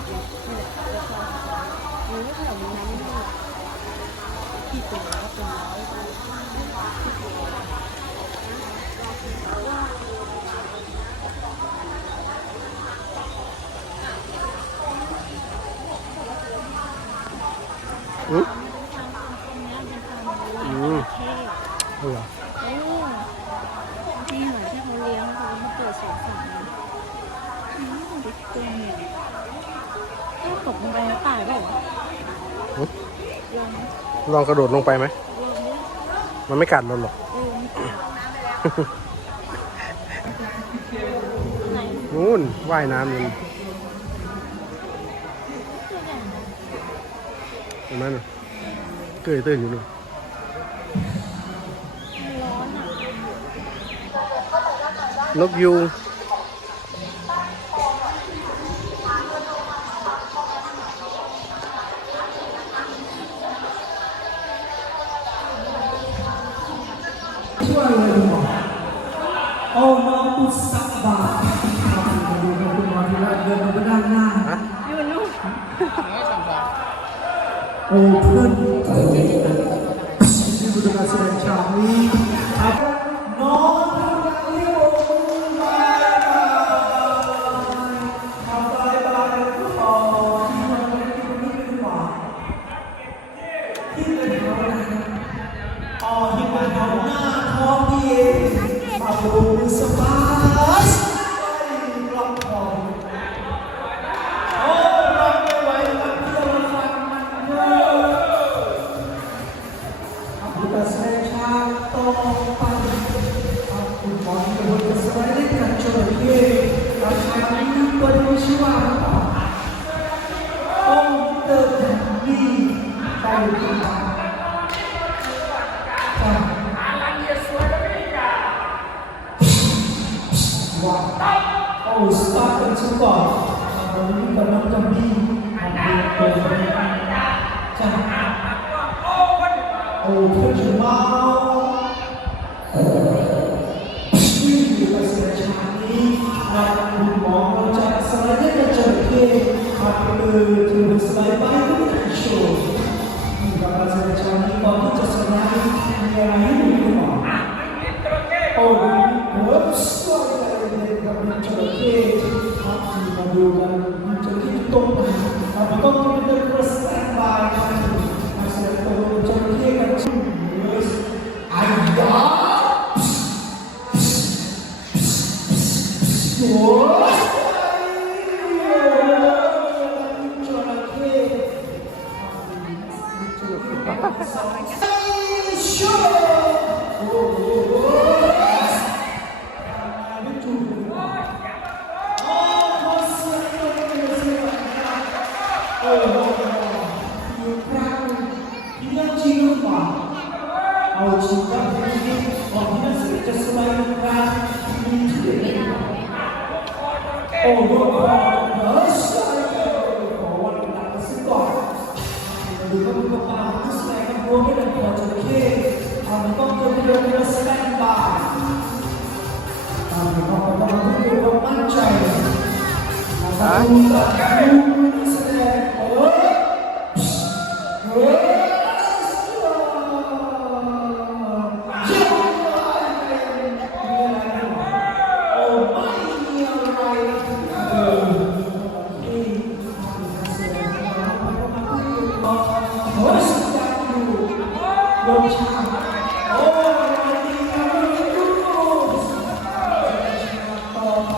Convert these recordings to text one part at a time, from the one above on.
ดเลยนี่แหละแล้วก็มีไม่แถวนี้นะไม่ได้กี่ตัวก็เป็นร้อยอืมางตรงนี้เป็นทางเฮ้ยงอืมเท่เอาเหรอนี่เหมือนที่เขาเลี้ยงเขาเปิดสวนสัตว์นะอืมบิ๊กตัวเนี่ย ตกลงไปแล้วตายเปล่าวะอุ๊ยลงลองกระโดดลงไปไหมลงเนี่ยมันไม่กัดเราหรอก เออไม่ตายไหนนู่นว่ายน้ำอยู่ตัวใหญ่นะตรงนั้นน่ะเกยตื้นอยู่นู่นมันร้อนอะนกยูง ช่วยเลยคุณหมอเอาน้องปุสักบาทครับมาดูกับคุณหมอทีแรกเดินมาด้านหน้าอยู่นู่นโอ้เพื่อน นวิชวาองค์เติมดีไปดีว้าวโอ้สตาร์ทกันซะก่อนตอนนี้กำลังจะมีทำเรื่องเปิดจ้าโอ้เพื่อนจะมา นที่จะสไลด์มีอะไรให้ดูคุณหมอ Oh, whoops! Sorry, kami Cherokee. Happy madugan ng Cherokee itong Kapag kami nag-first standby kami, mas ito ng Cherokee kan Yes. Ayda! What? Oh, no, no. ไปถึงตัวจระเข้ทำต้องเจอเรื่องเรื่ ลมชาโอ้ยดีครับทุกคนต่อไป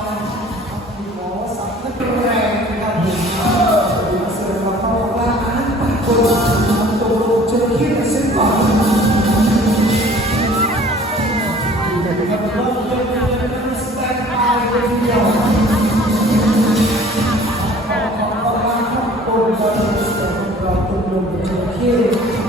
รับคุณหมอสักนักแรงครับมาเสริมมาเข้าว่านะตัวตัวจะคิดสิ่งก่อนดีนะครับเราเริ่เริ่มเริ่มสแตนบายเลยทีเดียวขอขอบคุณครับตัวตัวจะคิด